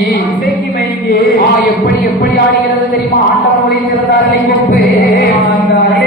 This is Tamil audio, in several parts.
மயங்கி இசைக்கு மயங்கி ஆ எப்படி எப்படி ஆடுகிறது தெரியுமா? ஒளி கொப்பு அந்த அலை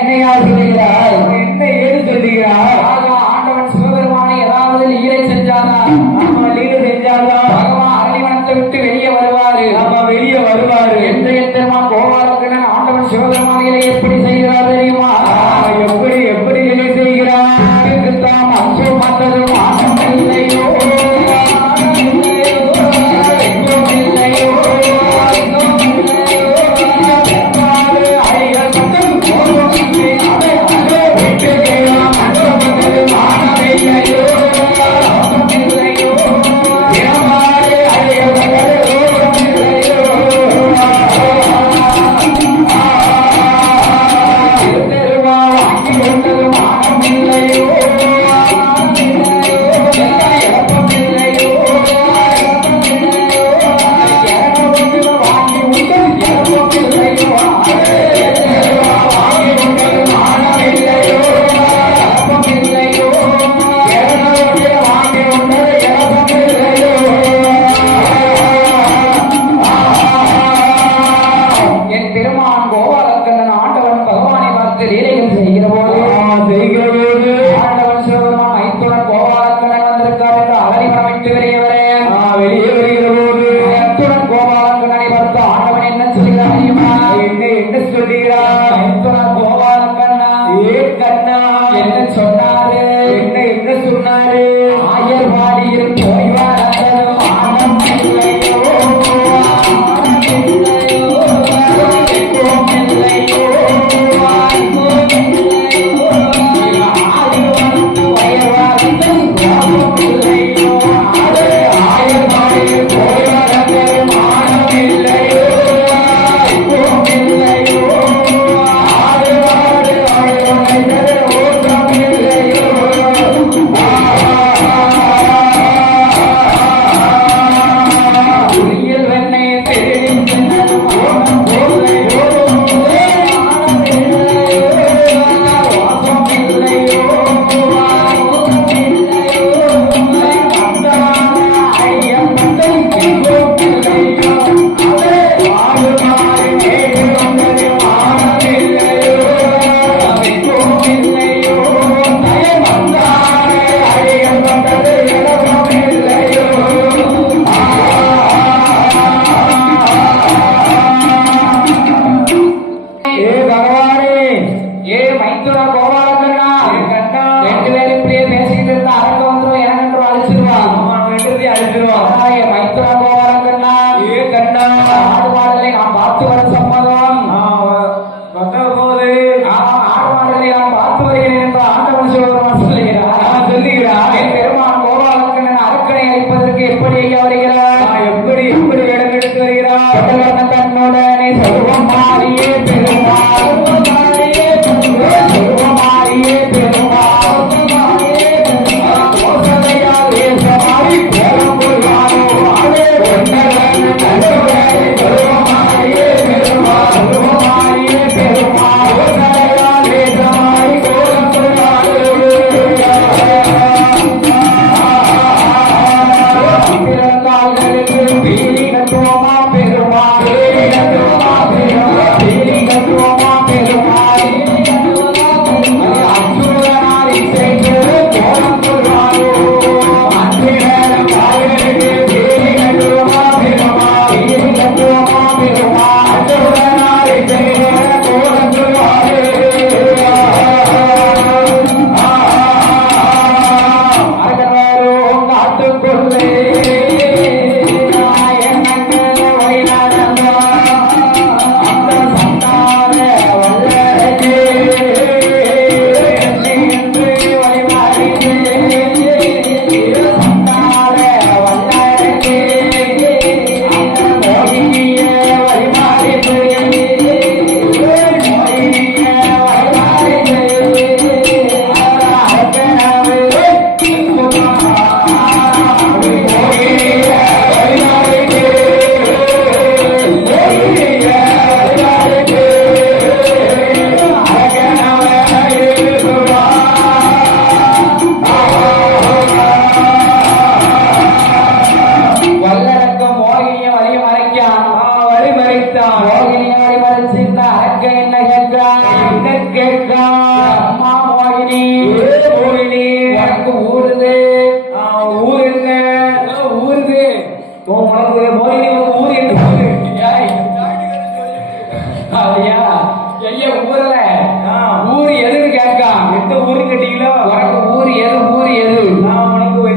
என்னையா சொல்லுகிறார் என்னையே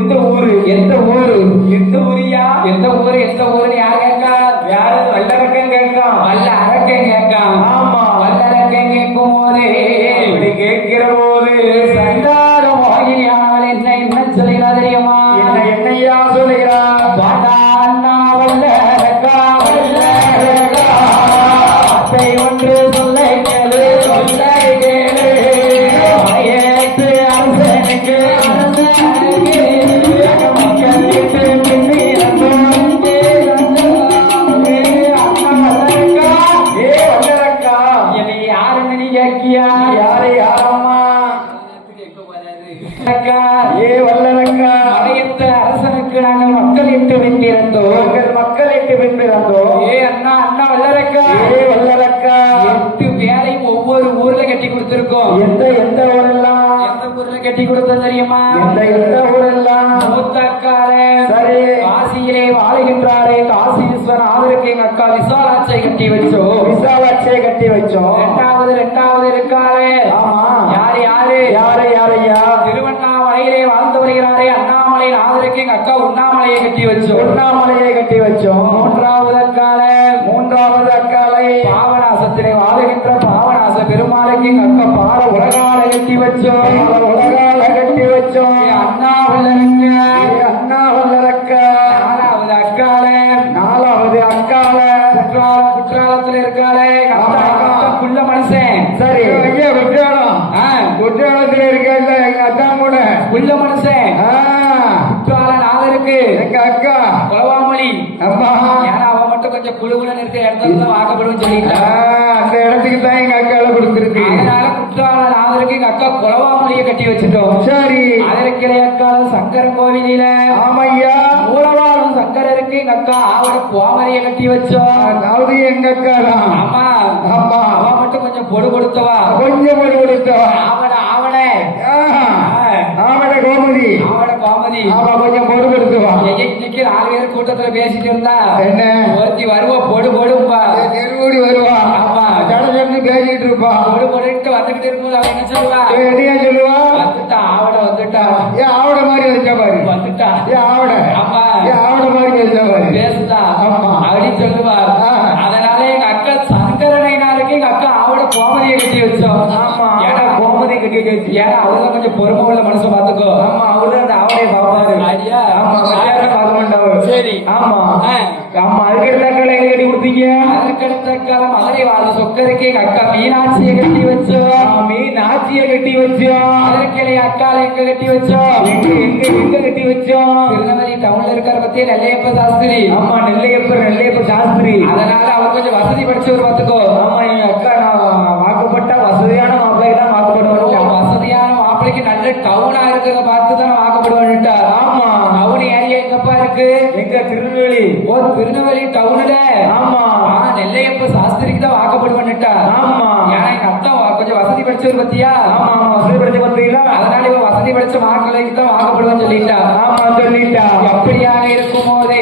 எந்த ஊரு எந்த ஊரு எந்த ஊரியா? எந்த ஊரு எந்த ஊருன்னு அக்கா விசாலாட்சியை கட்டி வச்சோம் விசாலாட்சியை கட்டி வச்சோம் ரெண்டாவது ரெண்டாவது இருக்காரு ஆமா. யாரு யாரு? யாரு யாரையா? திருவண்ணாமலையிலே வாழ்ந்து வருகிறாரே அண்ணாமலை ஆதருக்கு எங்க அக்கா உண்ணாமலையை கட்டி வச்சோம் உண்ணாமலையை கட்டி வச்சோம் மூன்றாவது அக்கால மூன்றாவது அக்காலை பாவநாசத்திலே வாழுகின்ற பாவநாச பெருமாளுக்கு எங்க அக்கா பார உலகால கட்டி வச்சோம் பல உலகால கட்டி வச்சோம் அண்ணா வல்லருங்க குற்றாலத்துல இருக்கல எங்க அத்தான் கூட. குள்ள மனுஷன் ஆ, குற்றால நாதருக்கு எங்க அக்கா? குலவாமொழி. அம்மா. ஏன்னா அவன் மட்டும் கொஞ்சம் குழுகுல நிறுத்த இடத்துல ஆ, சொல்லிட்டான் அந்த இடத்துக்கு தான் எங்க அக்கால கொடுத்துருக்கு. அதனால குற்றால நாதருக்கு எங்க அக்கா குலவாமொழியை கட்டி வச்சுட்டோம். சரி. அதற்கிற அக்கா சங்கரன் கோவிலில. ஆமையா? மூலவாழும் சங்கரருக்கு எங்க அக்கா ஆவட கோமரையை கட்டி வச்சோம். அதாவது எங்க அக்கா தான். ஆமா. ஆமா. மட்டும் கொஞ்சம் பொடு கொடுத்தவா? கொஞ்சம் ஒரு கொடுத்தவா? ஆவட ஆமட கோமதி. ஆவட கோமதி. ஆமா கொஞ்சம் பொறு கொடுத்துவா ஐயா, இன்னைக்கு நாலு பேர் கூட்டத்துல பேசிட்டு இருந்தா என்ன? ஒருத்தி வருவா பொடு பொடும்பா. தெருவோடி வருவா. ஆமா. ஜடன்னு பேசிட்டு இருப்பா. பொடு பொடுன்ட்டு வந்துகிட்டு இருக்கும்போது அவன் என்ன சொல்லுவா? என்னையா சொல்லுவா? வந்துட்டா ஆவட வந்துட்டா. ஆவட மாதிரி வச்சா பாரு. வந்துட்டா. ஏன் ஆவட ஆமா. ஏன் ஆவட மாதிரி வச்சா பாரு. பேசுதா. ஆமா. அப்படின்னு சொல்லுவா. ஏன்னா அவர்தான் கொஞ்சம் பொறுமை உள்ள மனுஷன் பாத்துக்கோ ஆமா அவர்தான் அந்த ஆவடைய பாப்பாரு ஐயா. ஆமா மத்தியானம் பார்க்க மாட்டாரு. சரி. ஆமா. ஆமா அதுக்கு என்ன கலை கட்டி கொடுத்தீங்க? அதற்கடுத்த காலம் மதுரை வாழ சொக்கருக்கு எங்க அக்கா மீனாட்சியை கட்டி வச்சோம் மீ நாச்சிய கட்டி வச்சோம் அதற்கிடைய அக்காலை எங்க கட்டி வச்சோம் எங்க எங்க எங்க கட்டி வச்சோம் திருநெல்வேலி டவுன்ல இருக்கிற பத்தி நெல்லையப்ப சாஸ்திரி? ஆமா நெல்லையப்பர் நெல்லையப்பர் சாஸ்திரி. அதனால அவர் கொஞ்சம் வசதி படிச்சவர் பாத்துக்கோ ஆமா எங்க அக்கா நான் வாக்குப்பட்ட வசதியான மாப்பிள்ளை தான் வாக்குப்படுவேன் வசதியான மாப்பிளைக்கு நல்ல டவுனா இருக்கிறத பார்த்து தான் வாக்கப்படுவான்ட்டா ஆமா டவுன் ஏரியா எங்கப்பா இருக்கு? எங்க? திருநெல்வேலி. ஓ திருநெல்வேலி டவுன்ல ஆமா. நெல்லையப்ப சாஸ்திரிக்கு தான் வாக்கப்படுவான்ட்டா ஆமா. ஏன்னா எங்க அத்தா கொஞ்சம் வசதி படிச்சவர் பத்தியா? ஆமா ஆமா வசதி படிச்ச பார்த்தீங்களா அதனால இவன் வசதி படிச்ச மாப்பிள்ளைக்கு தான் வாக்கப்படுவான்னு சொல்லிட்டா. ஆமா சொல்லிட்டா. அப்படியாக இருக்கும் போதே?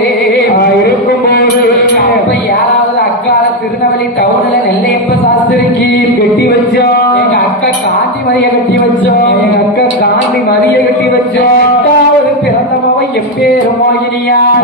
ஆ, இருக்கும்போது அப்ப ஏழாவது அக்கால திருநெல்வேலி டவுன்ல நெல்லையப்ப சாஸ்திரிக்கு கட்டி வச்சோம் எங்க அக்கா காந்தி மதிய கட்டி Yeah.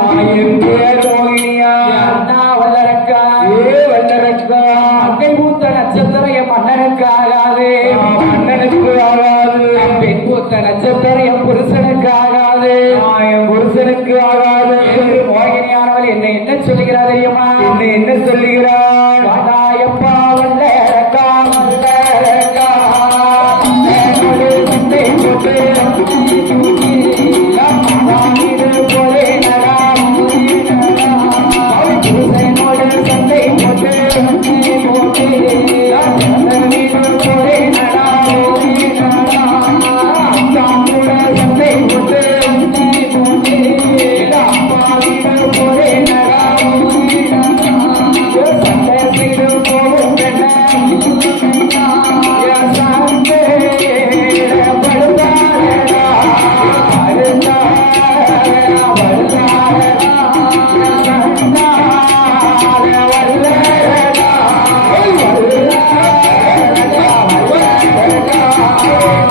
Thank you.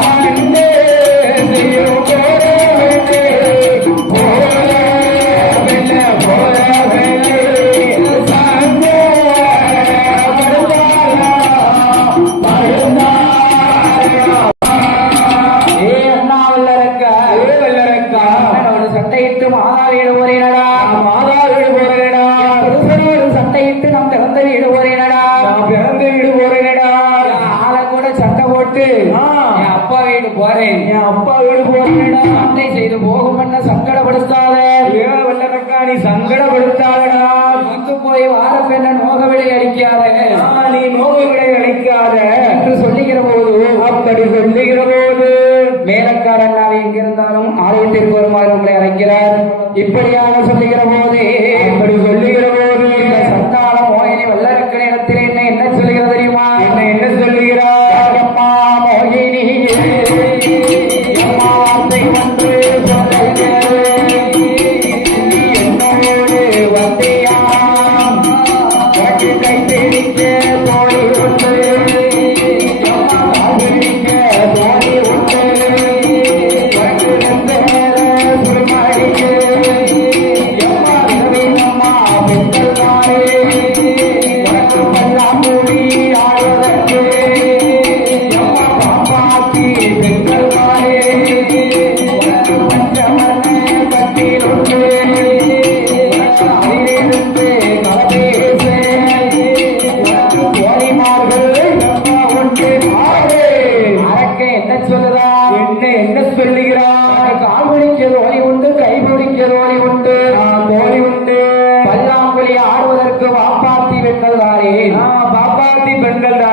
வந்து போய் வார பெண்ண நோகவிலை அடிக்காத ஆ, நீ விடை அளிக்காத. என்று சொல்லுகிற போது அப்படி சொல்லுகிற போது மேலக்காரன் எங்கிருந்தாலும் ஆலயத்திற்கு வருமாறு உங்களை அழைக்கிறார். இப்படியாக சொல்லுகிற போது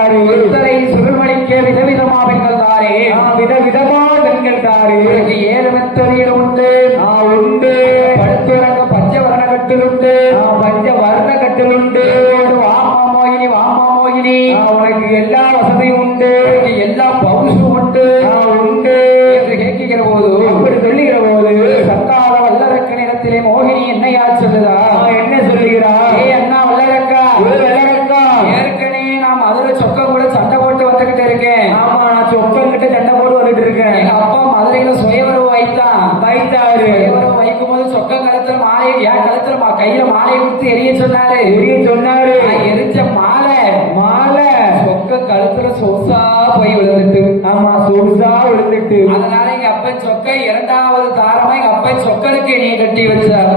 தாரு. ஒருத்தரை சுருள்மணிக்க விதவிதமா பெண்கள் தாரே. விதவிதமா பெண்கள் தாரு. இவருக்கு ஏழு மெத்த வீடு உண்டு. ஆ, உண்டு. படுத்துறங்க பஞ்சவர்ண கட்டில் உண்டு. ஆ, பஞ்ச வர்ண கட்டில் உண்டு இதோடு வாமா மோகினி வாமா மோகினி உனக்கு எல்லா வசதியும் உண்டு. எல்லா பவுசும் உண்டு. உண்டு. வைத்தாரு சுயவரவு வைக்கும் போது சொக்க கழுத்துல மாலை என் கழுத்துல கையில மாலையை கொடுத்து எரிய சொன்னாரு. பெரிய சொன்னாரு. நான் எரிச்ச மாலை. மாலை. சொக்க கழுத்துல சொசா போய் விழுந்துட்டு. ஆமா சொகுசா விழுந்துட்டு. அதனால எங்க அப்பன் சொக்க இரண்டாவது தாரமா எங்க அப்பன் சொக்கனுக்கு என்னைய கட்டி வச்சார்.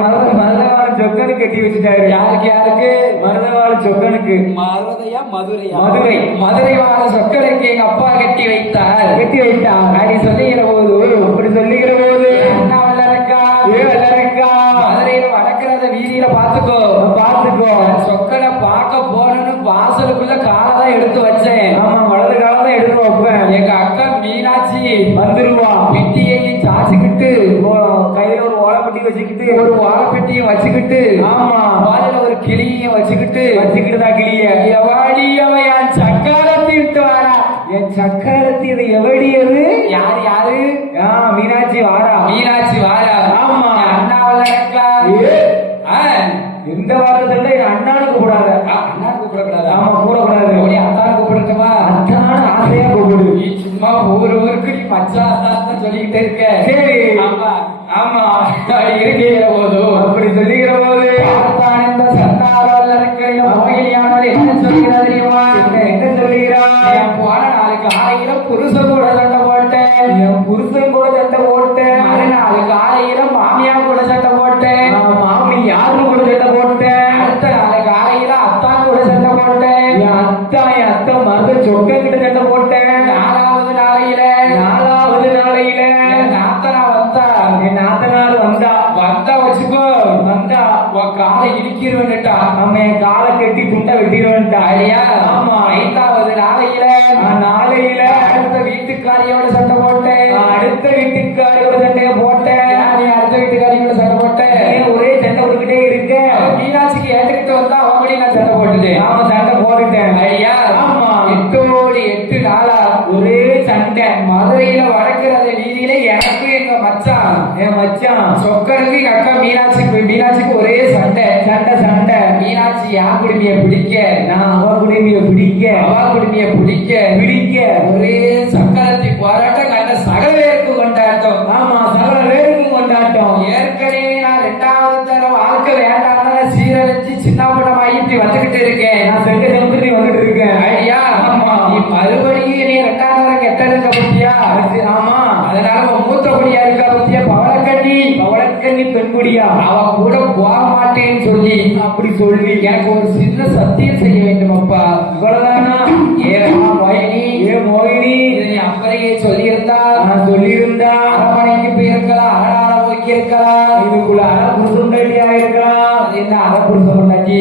மருத மருதவாள சொக்கனுக்கு கட்டி வச்சுட்டாரு. யாருக்கு யாருக்கு? மருதவாள சொக்கனுக்கு மதுரையா மதுரையா? மதுரை. மதுரை வாழ சொக்கனுக்கு எங்க அப்பா கட்டி வைத்தார். கட்டி வைத்தான் அப்படி சொல்லுகிற போது அப்படி சொல்லுகிற போது மதுரையில வடக்கிறத வீதியில பாத்துக்கோ பாத்துக்கோ சொக்கனை பார்க்க போறேன்னு வாசலுக்குள்ள காலை தான் எடுத்து வச்சேன். ஆமா வலது காலம் தான் எடுத்து வைப்பேன். எங்க அக்கா மீனாட்சி வந்துருவா. பெட்டியையும் சாச்சிக்கிட்டு கையில ஒரு ஓலைப்பட்டி வச்சுக்கிட்டு. ஒரு வாழைப்பெட்டியும் வச்சுக்கிட்டு ஆமா. வாயில ஒரு கிளியையும் வச்சுக்கிட்டு வச்சுக்கிட்டு தான் கிளிய. எவாடி அவன் என் சக்காலத்தி விட்டு வாரா? என் சக்கரத்தி இது எவடியது சொல்லிக்கிட்டே இருக்க. சரி. ஆமா. ஆமா. இருக்கிற போதும் அப்படி சொல்லுகிற போது பார்த்தான் இந்த சந்தாரோல் இருக்கிற மோகினியானவர் என்ன தெரியுமா? என்ன என் போன கூட சண்டை போட்டேன். என் புருஷன் கூட சண்டை போட்டேன். மறுநாள் காலையில மாமியா கூட சண்டை போட்டேன். மாமி யாரு கூட சண்டை போட்டேன். அடுத்த நாள் காலையில அத்தான் கூட சண்டை போட்டேன். என் அத்தா என் அத்தை மருத சொக்க கிட்ட சண்டை போட்டேன். வந்தா வச்சுக்கோ. வந்தா உன் காலை இடிக்கிறவன்னுட்டா நம்ம என் காலை கட்டி துண்டை வெட்டிடுவேன்டா ஐயா. ஆமா. ஐந்தாவது நாளையில. நாளையில. அடுத்த வீட்டுக்காரியோட சண்டை போட்டேன். அடுத்த வீட்டுக்காரியோட சண்டைய போட்டேன். நீ அடுத்த வீட்டுக்காரியோட சண்டை போட்டேன்? ஒரே சண்டை போட்டுக்கிட்டே இருக்க. மீனாட்சிக்கு ஏற்றுக்கிட்டு வந்தா அவங்களையும் நான் சண்டை போட்டுட்டேன். நாம சண்டை போட்டுட்டேன். ஐயா. ஆமா. எட்டோடு எட்டு மதுரையில வடக்குறத வீதியில எனக்கு எங்க மச்சான் என் மச்சான். சொக்கனுக்கு எங்க அக்கா மீனாட்சிக்கு மீனாட்சிக்கு ஒரே சண்டை சண்டை சண்டை. மீனாட்சி என் குடுமைய பிடிக்க? நான் அவ குடிமைய பிடிக்க. அவ குடுமைய பிடிக்க. பிடிக்க. ஒரே சக்கரத்தை போராட்டம் கண்ட சகவேற்கு கொண்டாட்டம். ஆமா சகல கொண்டாட்டம். ஏற்கனவே நான் ரெண்டாவது தரம் வாழ்க்கை வேண்டாம் சீரழிச்சு சின்ன படம் ஆகிட்டு வந்துகிட்டு இருக்கேன். நான் செங்க அப்படியா? குடியா அவ கூட போக மாட்டேன்னு சொல்லி அப்படி சொல்லி எனக்கு ஒரு சின்ன சத்தியம் செய்ய வேண்டும் அப்பா. இவ்வளவுதானா? ஏ மோகினி ஏ மோகினி நீ அப்பறையே சொல்லியிருந்தா? நான் சொல்லியிருந்தா? அரமனைக்கு போயிருக்கலாம் அரணால போய்க்கிருக்கலாம் இதுக்குள்ள அறப்புருஷன்டியா இருக்கலாம் என்ன அரப்புருஷம் பண்ணாச்சி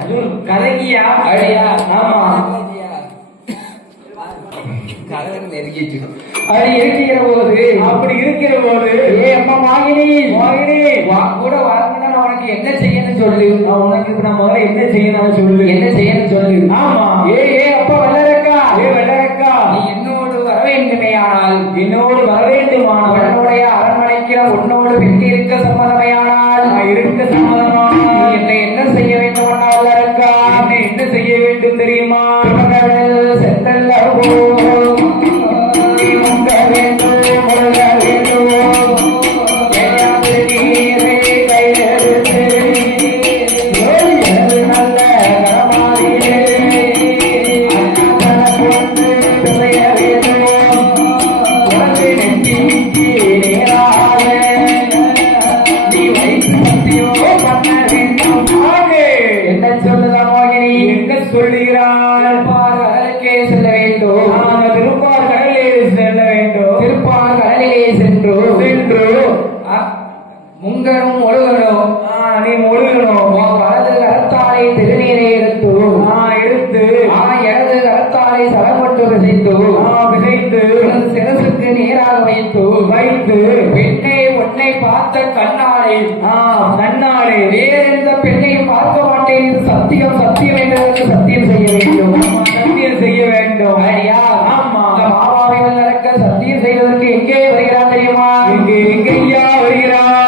அது கலகியா? அடியா ஆமா. நெருங்கிட்டு அப்படி இருக்கிற போது அப்படி இருக்கிற போது ஏ அம்மா மாகினி மோகினி வா கூட வரணும்னா நான் உனக்கு என்ன செய்யணும் சொல்லு. நான் உனக்கு இப்ப நான் முதல்ல என்ன செய்யணும் சொல்லு. என்ன செய்யணும் சொல்லு. ஆமா. ஏ ஏ அப்பா வல்லரக்கா. ஏ வெள்ளரக்கா நீ என்னோடு வர வேண்டுமே ஆனால். என்னோடு வர வேண்டுமானவன் உன்னுடைய அரண்மனைக்கு உன்னோடு வெட்டி இருக்க சம்மதமையானால் நான் இருக்க சம்மதமான நீ என்னை என்ன செய்ய வேண்டும் வல்லரக்கா? என்ன என்ன செய்ய வேண்டும் தெரியுமா? திருமகளில் சென்றல்ல பெண்ணை பார்த்த கண்ணாலே கண்ணாலே. வேற எந்த பெண்ணையும் பார்க்க மாட்டேன். சத்தியம் சத்தியம் என்றதற்கு சத்தியம் செய்ய வேண்டும். சத்தியம் செய்ய வேண்டும். ஐயா ஆமா. பாபாவை நடக்க சத்தியம் செய்வதற்கு எங்கே வருகிறார் தெரியுமா? எங்கே எங்கேயா வருகிறார்?